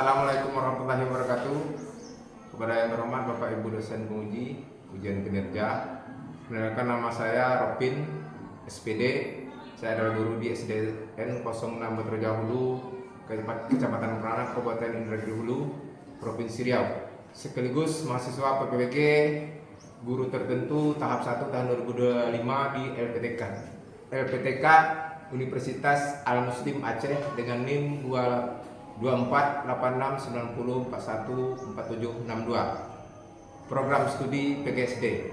Assalamualaikum warahmatullahi wabarakatuh. Kepada yang terhormat Bapak Ibu dosen penguji ujian kinerja, perkenalkan nama saya Ropin, SPD. Saya adalah guru di SDN 06 Batreja Hulu, Kecamatan Peranak, Kabupaten Indragiri Hulu, Provinsi Riau. Sekaligus mahasiswa PPBG guru tertentu tahap 1 tahun 2025 di LPTK Universitas Al Muslim Aceh dengan NIM 248690414762, program studi PGSD.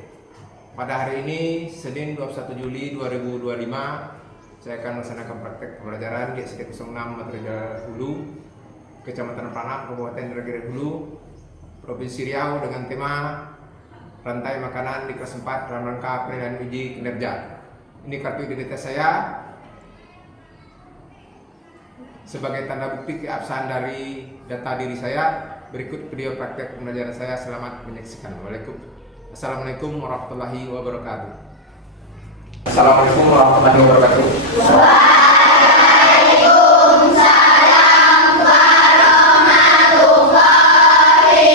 Pada hari ini Senin 21 Juli 2025 saya akan melaksanakan praktek pembelajaran di SD 06 Batreja Hulu, Kecamatan Peranak, Kabupaten Indragiri Hulu, Provinsi Riau dengan tema rantai makanan di kelas 4 dalam rangka penilaian uji kinerja. Ini kartu identitas saya sebagai tanda bukti keabsahan dari data diri saya. Berikut video praktek pembelajaran saya. Selamat menyaksikan. Assalamualaikum warahmatullahi wabarakatuh. Assalamualaikum warahmatullahi wabarakatuh. Waalaikumsalam warahmatullahi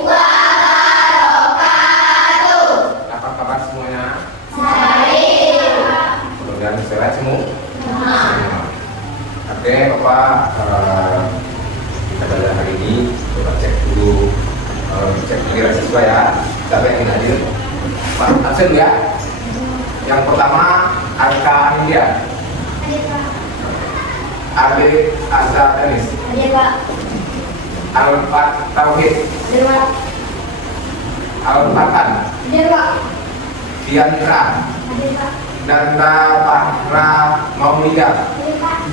wabarakatuh. Apa kabar semuanya? Baik. Mudah-mudahan sehat semua. Oke, Bapak, kita pada hari ini coba cek dulu cek kira siswa ya. Siapa yang ingin hadir? Pak, langsung ya. Yang pertama, Arka India. Ade Asa Tenis. Hadir, Pak. Alfat Tauhid. Hadir, Pak. Alfatan. Hadir, Pak. Diandra. Hadir, Pak. Danda Fahra Maulida. Hadir, Pak.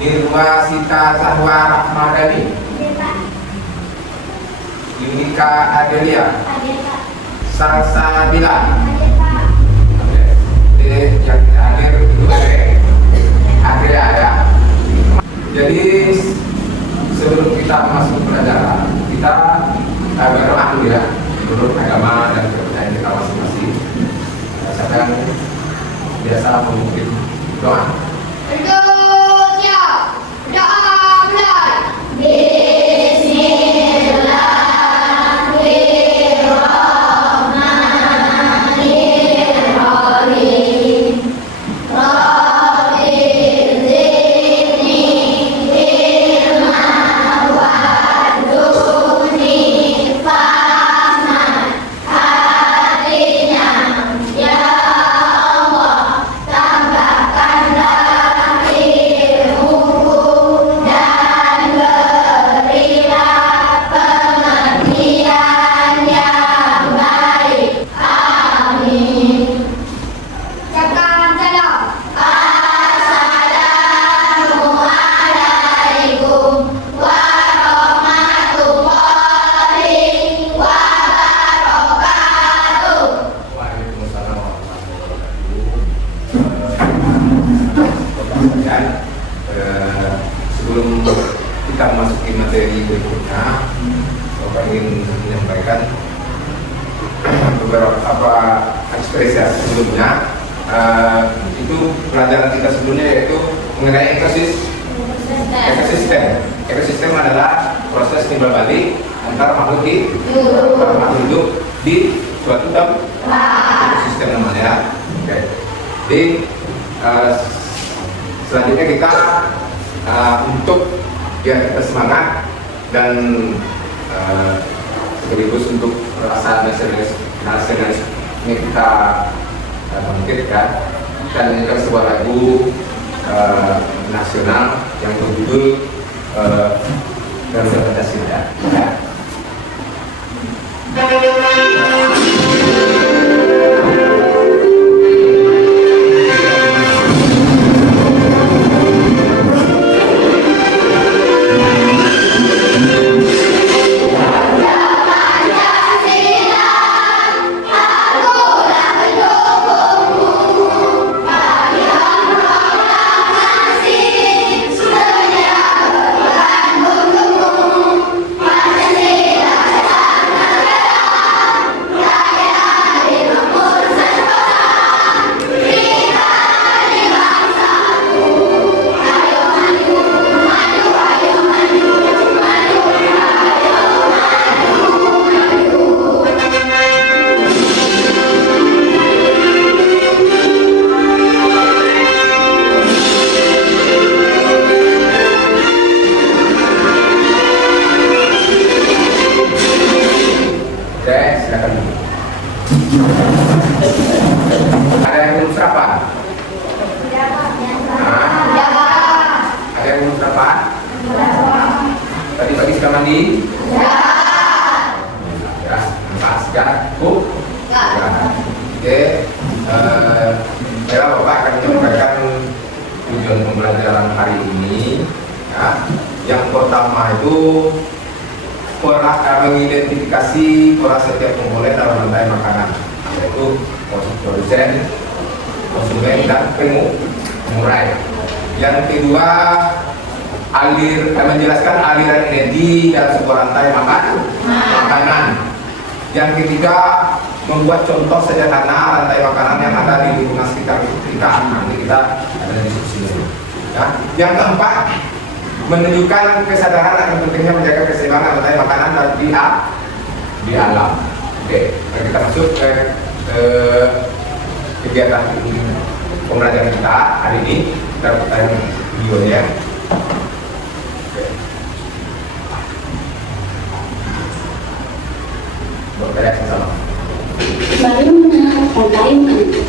Nirwa Sita Sahwa Rahmadani. Hadir, Pak. Yunika Adelia. Hadir, Pak. Salsa Bila. Hadir, Pak. Yang hadir itu ada ya. Jadi sebelum kita masuk pelajaran, kita berdoa dulu ya menurut agama dan kepercayaan kita masing-masing. Saya akan biasa memimpin doa. Berdoa, doa mulai. Bismillahirrahmanirrahim. Rabbi zidni ilman warzuqni fahman. Hatinya ya Allah, tambahkanlah ilmuku dan berilah pengertian yang baik. Amin. Ucapkan salam. Assalamualaikum warahmatullahi wabarakatuh. Waalaikumsalam warahmatullahi wabarakatuh. Sebelum kita memasuki materi berikutnya, Bapak ingin menyampaikan beberapa ekspresi sebelumnya. Itu pelajaran kita sebelumnya yaitu mengenai ekosistem. Ekosistem adalah proses timbal balik antara makhluk hidup di suatu tempat. Ekosistem namanya. Oke. Jadi selanjutnya kita untuk biar kita semangat dan sekaligus untuk rasa nasionalis ini kita bangkitkan dan menyanyikan sebuah lagu nasional yang berjudul Garuda Pancasila. Ya. Pancasila berapa? Tadi pagi sudah mandi? Ya, sejak ya. Oke, saya Bapak akan menyampaikan tujuan pembelajaran hari ini. Ya. Yang pertama itu mengidentifikasi peran setiap komponen dalam rantai makanan, yaitu produsen, konsumen, dan pengurai. Yang kedua, menjelaskan aliran energi dalam sebuah rantai makanan. Yang ketiga, membuat contoh sederhana rantai makanan yang ada di lingkungan sekitar kita. Nanti kita ada diskusi dulu. Ya. Yang keempat, menunjukkan kesadaran akan pentingnya menjaga keseimbangan rantai makanan dan di alam. Oke, kita masuk ke kegiatan pembelajaran kita hari ini. Kita pertanyaan videonya. Oke. Berkreasi sama. Bagaimana rantai makanan?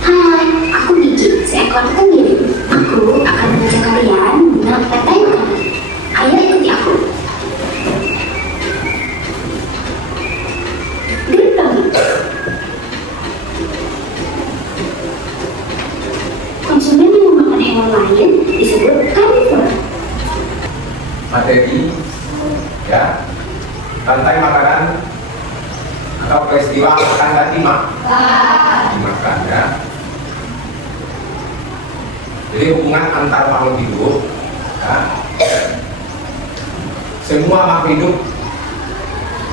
Hai, aku Gigi, seekor tenggiri. Aku akan mengajak kalian mengenal rantai makanan. Ayo ikuti aku. Gerbang. Konsumen yang memakan hewan lain disebut karnivora. Materi, ya, rantai makanan atau peristiwa makan dan dimakan, ya. Jadi hubungan antar makhluk hidup, ya. Semua makhluk hidup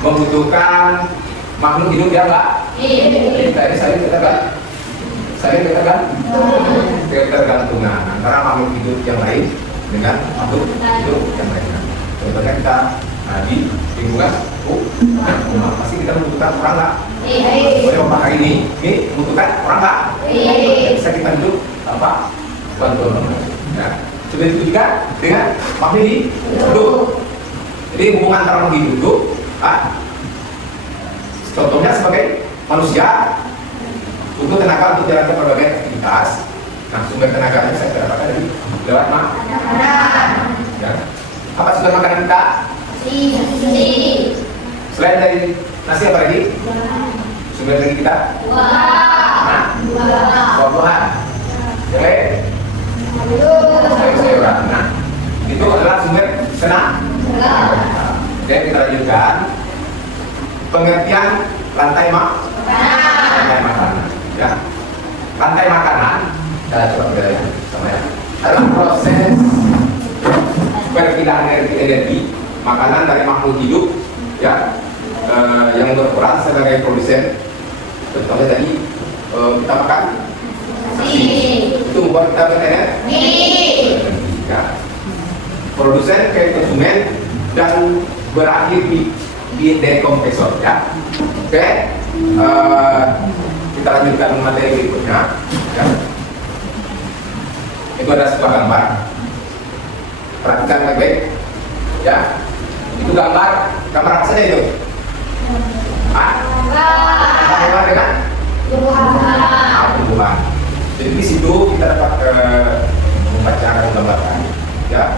membutuhkan makhluk hidup ya Mbak. Dari saya ketergantungan antara makhluk hidup yang lain dengan makhluk hidup yang lainnya. Contohnya kita di lingkungan rumah pasti kita membutuhkan orang nggak? Boleh Bapak hari ini membutuhkan orang nggak? Bisa kita duduk apa? Bantuan orang. Ya. Seperti itu juga dengan makhluk hidup. Jadi hubungan antara makhluk hidup, contohnya sebagai manusia untuk tenaga untuk jalankan berbagai aktivitas. Nah, sumber tenaganya saya dapatkan dari lewat makanan. Ya. Apa sumber makanan kita? Selain dari nasi apa lagi? Sumber energi kita? Buah-buahan. Oke. Sayur-sayuran. Nah, itu adalah sumber tenaga. Oke, kita lanjutkan. Pengertian rantai makanan. Ya. Rantai makanan, kita coba belajar sama ya. Adalah proses perpindahan energi makanan dari makhluk hidup, ya, yang berperan sebagai produsen. Contohnya tadi kita makan nasi, itu membuat kita berenergi. Ya. Produsen ke konsumen dan berakhir di dekompresor, ya. Oke, kita lanjutkan materi berikutnya. Ya. Itu ada sebuah gambar. Perhatikan baik-baik. Ya. Itu gambar apa saja itu? Gambar dengan tumbuhan. Jadi di situ kita dapat membaca gambarkan. Ya.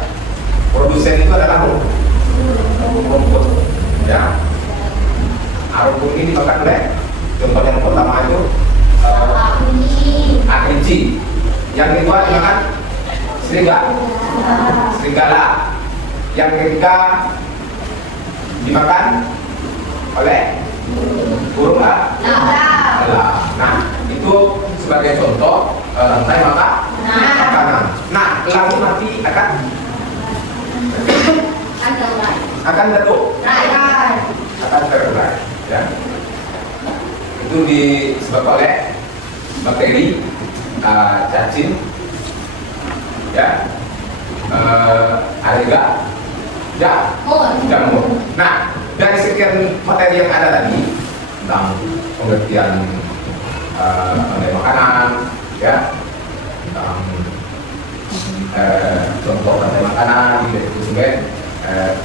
Produsen itu adalah rumput. Ya. Rumput ini dimakan oleh, contoh yang pertama itu kelinci. Yang kedua dimakan serigala. Yang ketiga dimakan oleh burung elang. Nah, itu sebagai contoh rantai makanan. Nah, elang ini mati akan terurai, ya. Itu disebabkan oleh bakteri cacing, ya, alega, jamur. Nah, dari sekian materi yang ada tadi tentang pengertian rantai makanan, ya, tentang contoh rantai makanan di konsumen,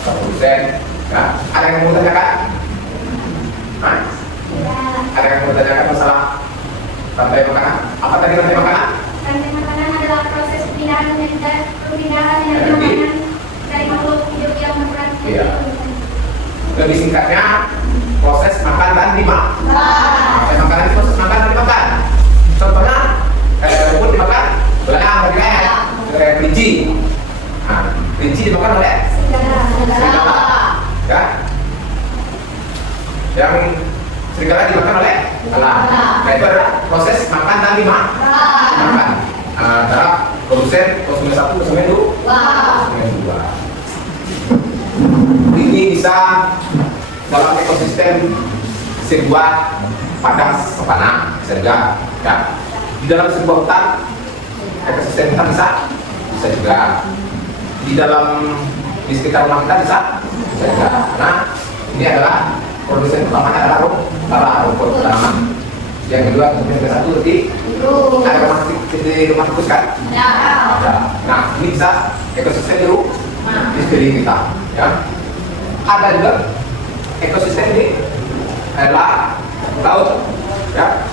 produsen, ya, ada yang mau tanyakan? Ada yang mau tanyakan masalah rantai makanan? Apa tadi rantai makanan? Rantai makanan adalah proses perpindahan makanan dari makhluk hidup yang berperan. Iya. Lebih singkatnya, proses makan dan dimakan. Proses makanan itu proses makan dan dimakan. Contohnya, rumput dimakan, belang bagi kelinci. Nah, kelinci dimakan oleh serigala. Ya. Yang serigala dimakan oleh elang. Nah, itu adalah proses makan dan dimakan. Adalah produsen konsumen 1, konsumen 2. Ini bisa dalam ekosistem sebuah padang savana, bisa juga ya. Di dalam sebuah hutan ekosistem kita bisa juga di sekitar rumah kita bisa juga. Nah, ini adalah produsen pertamanya adalah rumput tanaman. Yang kedua konsumen ke-1 di rumah tikus kan? Ya. Nah, ini bisa ekosistem di sekeliling kita. Ya. Ada juga ekosistem di laut, ya.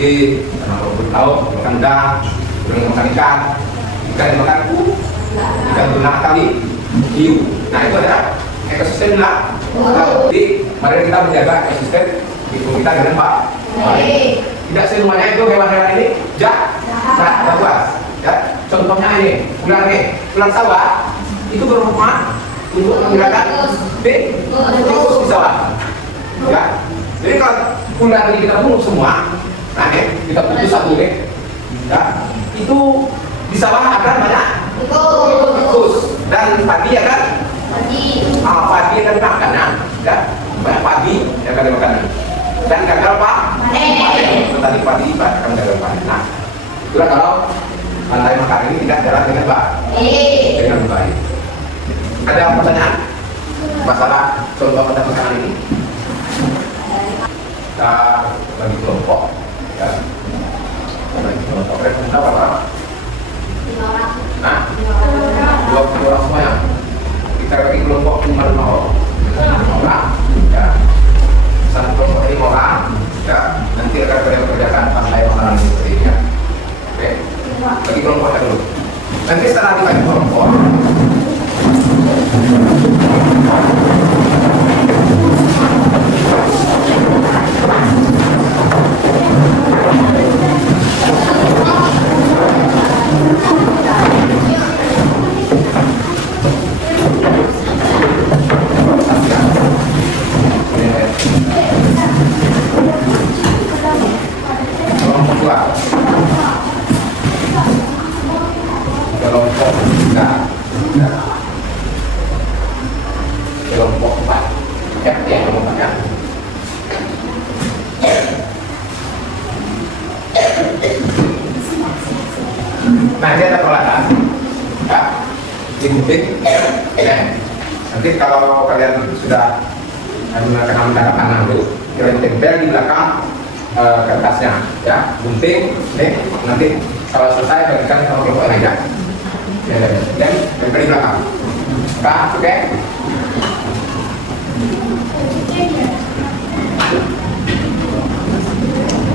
Di rumput laut, makan udang, makan ikan dimakan ikan tuna kali, hiu. Nah, itu adalah ekosistem laut. Jadi, mari kita menjaga ekosistem di kita dengan baik. Tidak semuanya itu hewan-hewan ini jahat, buas. Ya, contohnya ini, ular sawah itu bermanfaat untuk menghilangkan tikus di sawah. Ya, jadi kalau ular ini kita bunuh semua, nah kita putus satu nih, ya, itu di sawah akan banyak tikus dan padi akan padi akan dimakan, ya, banyak padi yang akan dimakan. Dan gagal panen, tadi padi akan gagal panen. Nah, itulah kalau rantai makanan ini tidak jalan dengan baik. Ada pertanyaan masalah contoh rantai makanan ini? Kita bagi kelompok, ya. Bagi kelompok berapa orang? 5 orang. Nah, 20 orang semuanya. Kita bagi kelompok 5 orang, ya. Satu kelompok 5 orang, ya. Nanti akan kerjakan rantai makanan ini seperti ini, ya. Oke, bagi kelompoknya dulu. Nanti setelah dibagi kelompok, kelompok 2, kelompok 3, ya. Kelompok 4, ya, kelompok 4, ya. Nah, ini ada peralatan, ya, digunting, ya. Nanti kalau kalian sudah menggunakan tanda panah dulu, kalian tempel di belakang kertasnya, ya, gunting, nih, nanti kalau selesai bagikan sama kelompok lain, ya. Dan tempel di belakang, oke?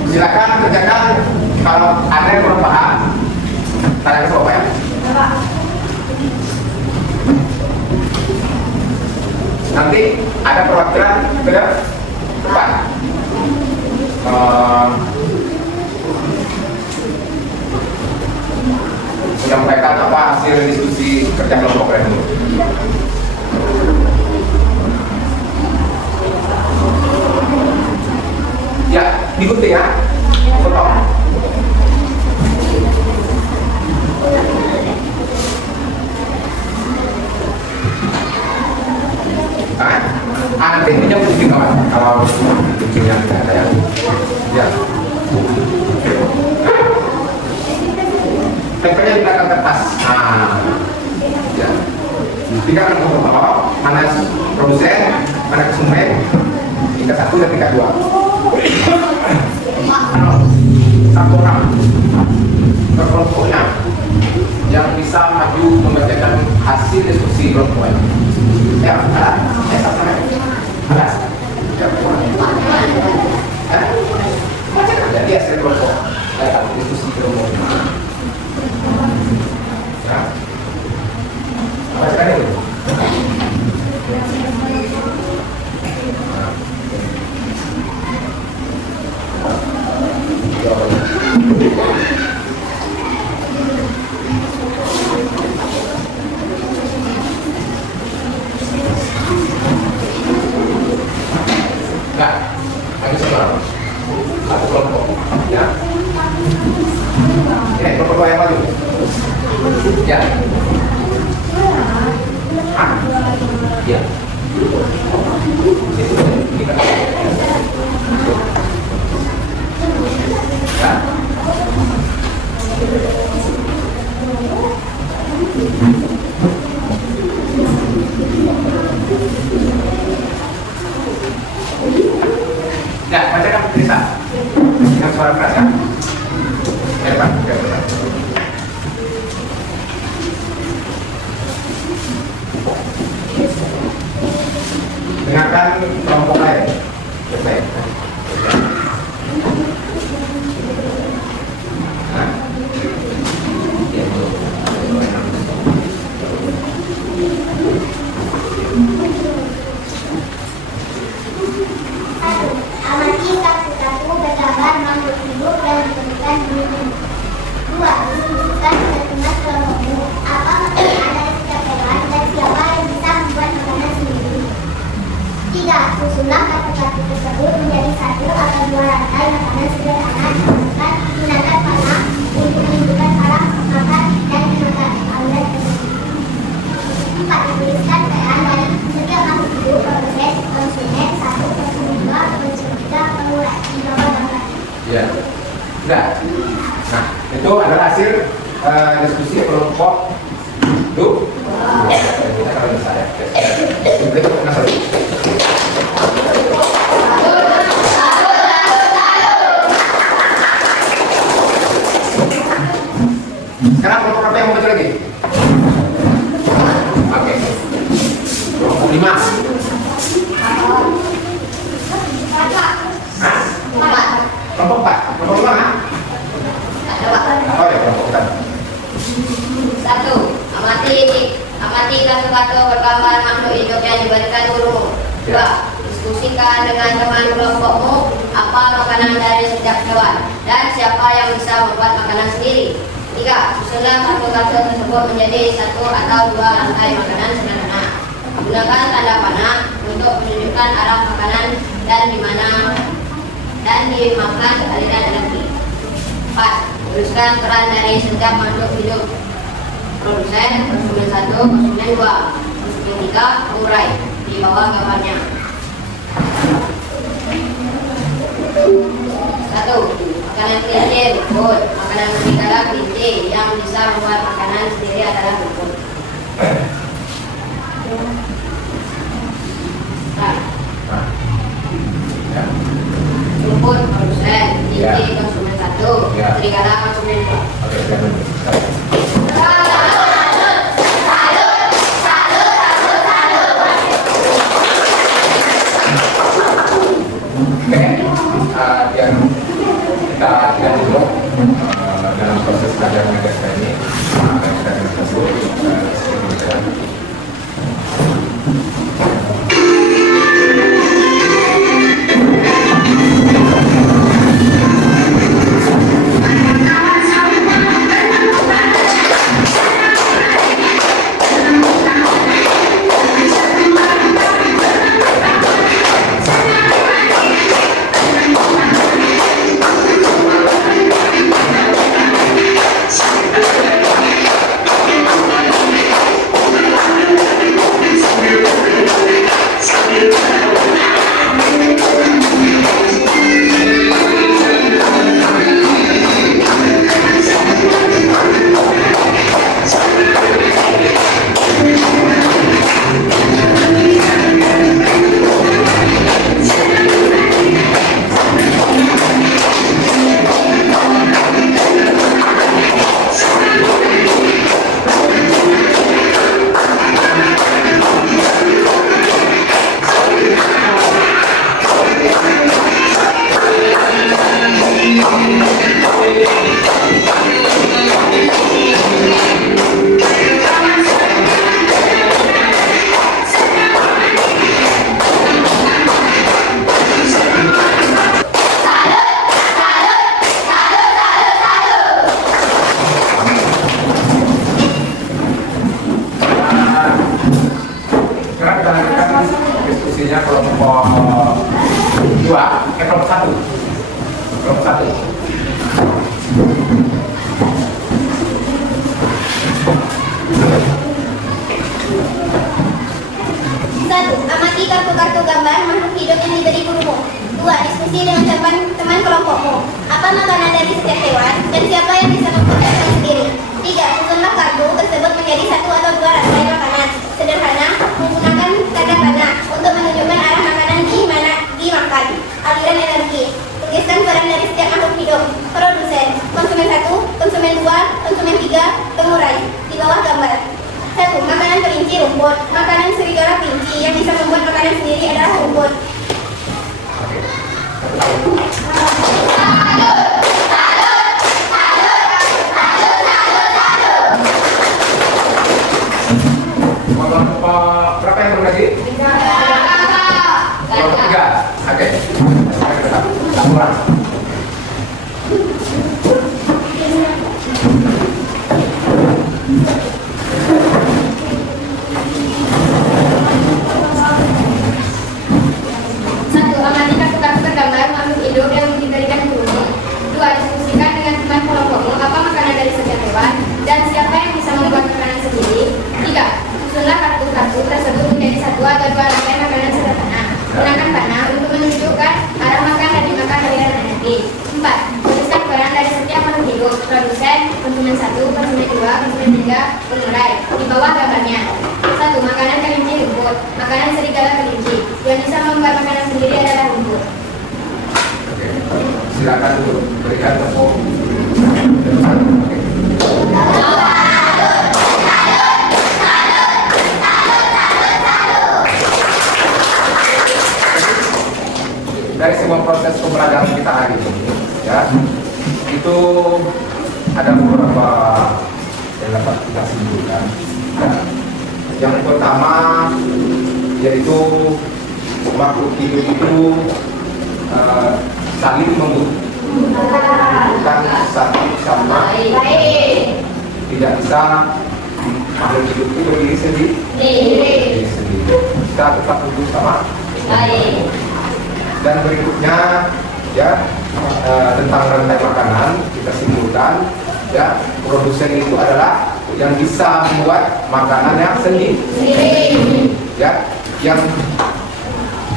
Silakan kerjakan. Kalau ada yang kurang paham, tanya ke Bapak, ya. Nanti ada perwakilan ke depan menyampaikan apa hasil diskusi kerja kelompok kalian dulu. Ya, digunting, ya. Potong. Nanti punya gunting kawan. Kalau guntingnya tidak ada, ya. Tempelnya di belakang kertas. Nah, ya. Tiga kan mana produsen, mana konsumen. Tingkat 1 dan tingkat 2. Satu orang berkelompoknya yang bisa maju membacakan hasil diskusi kelompoknya. Ya, ada. Ya, nanti hasil kelompok saya akan diskusi kelompok. Ya. Apa sekarang itu? Nah, lagi sekarang satu kelompok, ya. Ini kelompok yang maju, ya. Ah, ya. Ya. Ya, bacakan tulisan dengan suara keras ya. Pak. Dengarkan kelompok lain. Selesai. Nah. Ya, Amati kaku-kaku bergambar makhluk hidup dan ditemukan di bumi. 2. Disebutkan ketentuan kelompokmu. Apa makanan dari setiap hewan dan siapa yang bisa membuat makanan sendiri. 3. Susunlah kartu-kartu tersebut menjadi satu atau dua rantai makanan sederhana. Gunakan panah untuk menunjukkan arah makan dan memakan alat tersebut. 4. Dituliskan peran dari setiap makhluk hidup, proses, konsumen, 1, konsumen 2, konsumen 3, pengurai, di bawah gambar. Ya. Sudah. Nah, itu adalah hasil diskusi kelompok duk. Kita akan bisa ya. Berikut nasab. Sekarang kelompok apa yang mau baca lagi? Oke. Kelompok 5. Kelompok 4. Kelompok 5 kan? Oh ya, kelompok 4. 1. Amati kartu-kartu bergambar makhluk hidup yang diberikan gurumu. 2. Diskusikan dengan teman kelompokmu apa makanan dari setiap hewan dan siapa yang bisa membuat makanan sendiri. 3. Susunlah kartu-kartu tersebut menjadi satu atau dua rantai makanan sederhana. Gunakan tanda panah untuk menunjukkan arah makanan dan di mana dan dimakan sekali dan lagi. 4. Tuliskan peran dari setiap makhluk hidup. Produsen, konsumen 1, konsumen 2, konsumen 3, pengurai di bawah gambarnya. 1. Makanan kelinci, rumput. Makanan serigala kelinci yang bisa membuat makanan sendiri adalah rumput. Ya. Rumput, produsen, kelinci, Ya. konsumen 1, Ya. serigala, konsumen 2. Oke, silakan. Yang kita lihat dulu dalam proses belajar mengajar ini dan kita akan tersebut Dan siapa yang bisa membuat makanan sendiri? 3. Susunlah kartu tersebut menjadi 1 atau 2 rantai makanan sederhana menggunakan tanda panah untuk menunjukkan arah makanan di mana dimakan. Aliran energi. Tuliskan peran dari setiap makhluk hidup. Produsen, konsumen 1, konsumen 2, konsumen 3, pengurai. Di bawah gambar. 1. Makanan kelinci rumput. Makanan serigala kelinci yang bisa membuat makanan sendiri adalah rumput. Berapa yang berarti? 3. Oke. Laporan. Amati kartu-kartu tergambar makhluk hidup yang diberikan gurumu. 2. Diskusikan dengan teman kelompokmu apa makanan dari setiap hewan dan siapa yang bisa membuat makanan sendiri. 3. Susunlah kartu-kartu tersebut menjadi 1 atau 2 rantai makanan sederhana. Gunakan panah untuk menunjukkan arah makan dan dimakan aliran energi. 4. Tuliskan peran dari setiap makhluk hidup. Produsen, konsumen 1, konsumen 2, konsumen 3, pengurai. Di bawah gambarnya. 1. Makanan kelinci rumput. Makanan serigala kelinci. Yang bisa membuat makanan sendiri adalah rumput. Oke. Silakan untuk berikan tepuk. Dari semua proses pembelajaran kita hari ini, ya, itu ada beberapa yang dapat kita simpulkan. Ya. Yang pertama yaitu makhluk hidup itu saling membutuhkan satu sama lain. Tidak bisa makhluk hidup itu berdiri sendiri. Kita tetap butuh sama lain. Dan berikutnya ya tentang rantai makanan kita simpulkan ya produsen itu adalah yang bisa membuat makanan yang sendiri. Ya, yang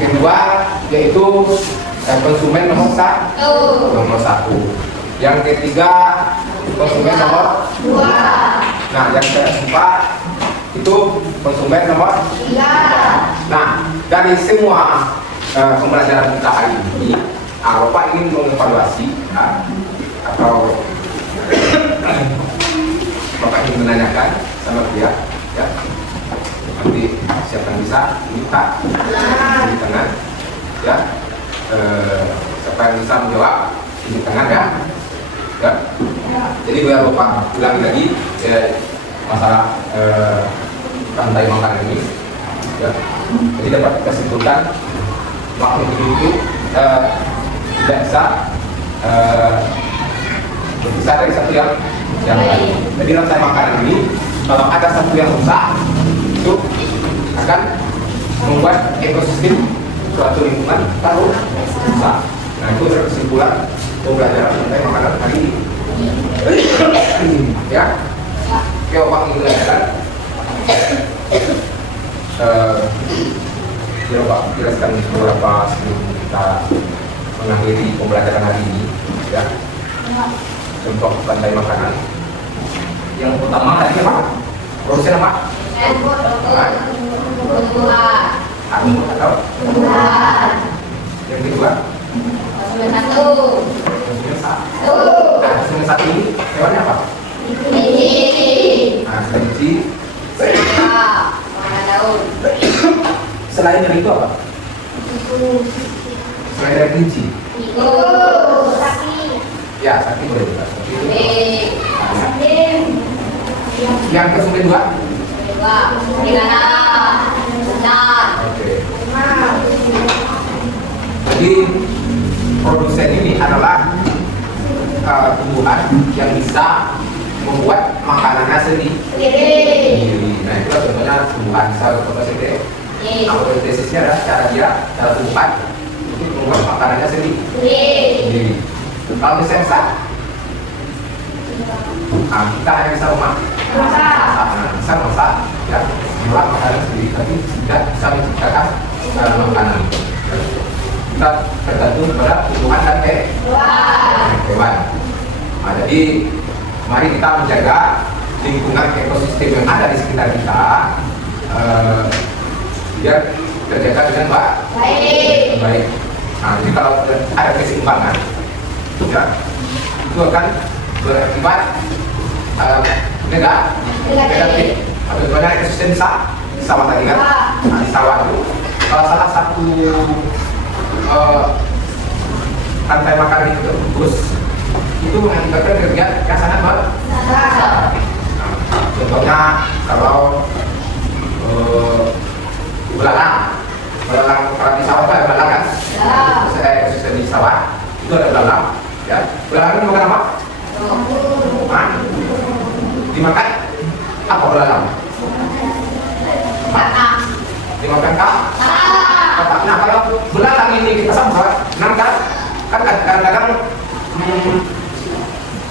kedua yaitu konsumen nomor 1. Yang ketiga konsumen nomor 2. Nah, yang keempat itu konsumen nomor 3. Nah, dari semua pembelajaran kita hari ini, Bapak ingin mengevaluasi atau Bapak ingin menanyakan sama dia, ya. Nanti siapa yang bisa minta di tengah, ya. Siapa yang bisa menjawab di tengah, ya. Ya. Jadi biar Bapak ulangi lagi masalah rantai makanan ini, ya. Jadi dapat kita simpulkan makhluk hidup itu tidak bisa berpisah dari satu yang lain. Jadi rantai makanan ini kalau ada satu yang rusak itu akan membuat ekosistem suatu lingkungan baru rusak. Nah, itu kesimpulan pembelajaran rantai makanan hari ini. Ya, oke, Pak ingin belajar. Coba jelaskan beberapa sebelum kita mengakhiri pembelajaran hari ini, ya. Contoh rantai makanan. Yang pertama tadi apa? Produsen apa? Atau? Yang kedua? Konsumen 1. Nah, konsumen 1 ini hewannya apa? Kelinci. Nah, kelinci. Selain dari itu apa? Selain dari kelinci? Sapi. Ya, sapi boleh juga. Yang konsumen 2? Oke. Jadi produsen ini adalah tumbuhan yang bisa membuat makanannya sendiri. Nah, itu contohnya tumbuhan apa sendiri. Fotosintesisnya adalah cara tumbuhan untuk membuat makanannya sendiri. Kalau misalnya kita hanya bisa memasak, bisa masak, ya, membuat makanan sendiri, tapi tidak bisa menciptakan makanan. Kita tergantung pada tumbuhan dan hewan. Nah, jadi mari kita menjaga lingkungan ekosistem yang ada di sekitar kita biar terjaga dengan baik. Nah, jadi kalau ada keseimbangan, ya, itu akan berakibat negatif. Atau gimana ekosistem di sawah tadi kan? Nah, di sawah itu salah satu rantai makanan itu terputus, itu mengakibatkan kerugian yang sangat besar. Nah, contohnya kalau belalang kalau di sawah itu ada belalang kan? Terus ada ekosistem di sawah itu ada belalang. Ya, belalang itu makan apa? Dimakan apa belalang? Dimakan kak? Nah, kalau belalang ini kita sama kan kadang-kadang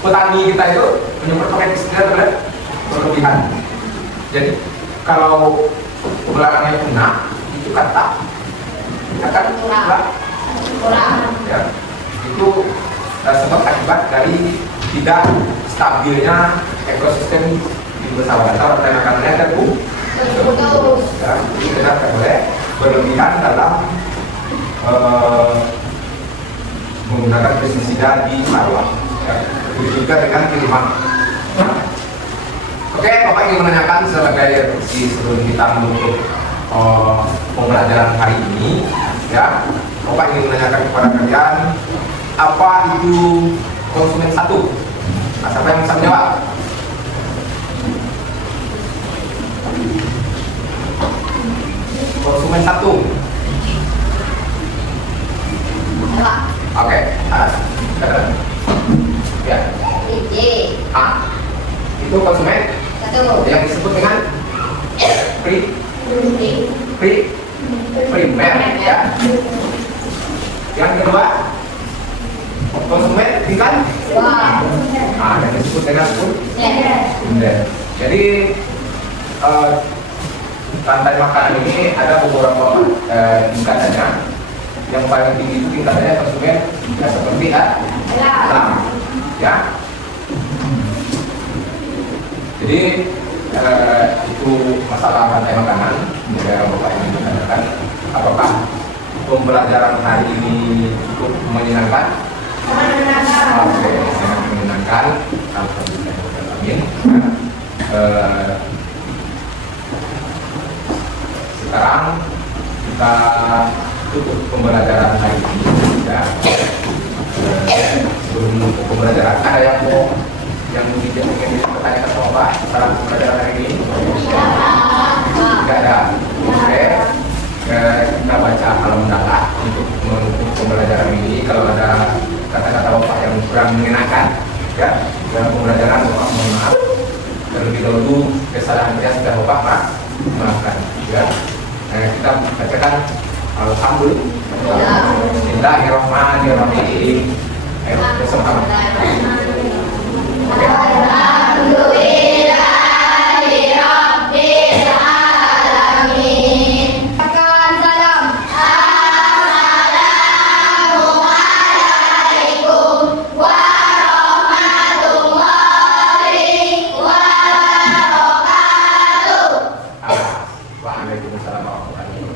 petani kita itu menyemprotkan pestisida berlebihan. Jadi kalau belakangnya punah, itu kata akan kurang. Ya, itu sebab akibat dari tidak stabilnya ekosistem di pesawat atau makanannya terputus. Ya, jadi kita tidak boleh berlebihan dalam menggunakan pestisida di sawah. Ya, begitu juga dengan kiriman. Oke, Bapak ingin menanyakan sebagai sebelum kita menutup pembelajaran hari ini, ya, Bapak ingin menanyakan kepada kalian apa itu konsumen satu? Nah, siapa yang bisa menjawab? Konsumen satu. Oke, ya. Itu konsumen yang disebut dengan primer, ya. Yang kedua, konsumen tingkat yang disebut dengan sekunder. Jadi rantai makanan ini ada beberapa tingkatannya. Yang paling tinggi itu tingkatannya konsumen ya, seperti alam, ya. Jadi itu masalah rantai makanan. Negara Bapak ini mengatakan apakah pembelajaran hari ini cukup menyenangkan? Oke, sangat menyenangkan. Alhamdulillah. Sekarang kita tutup pembelajaran hari ini. Ya. Sebelum menutup pembelajaran, ada yang mau ingin bertanya sama Pak dalam pembelajaran hari ini? Tidak ada. Oke, kita baca Al-Mundalah untuk menutup pembelajaran ini. Kalau ada kata-kata Bapak yang kurang mengenakan, ya, dalam pembelajaran Bapak mohon maaf. Terlebih dahulu kesalahan saya sudah Bapak maafkan, ya. Kita bacakan Alhamdulillah. Bismillahirrahmanirrahim. Ayo bersama. Waalaikumsalam warahmatullahi wabarakatuh.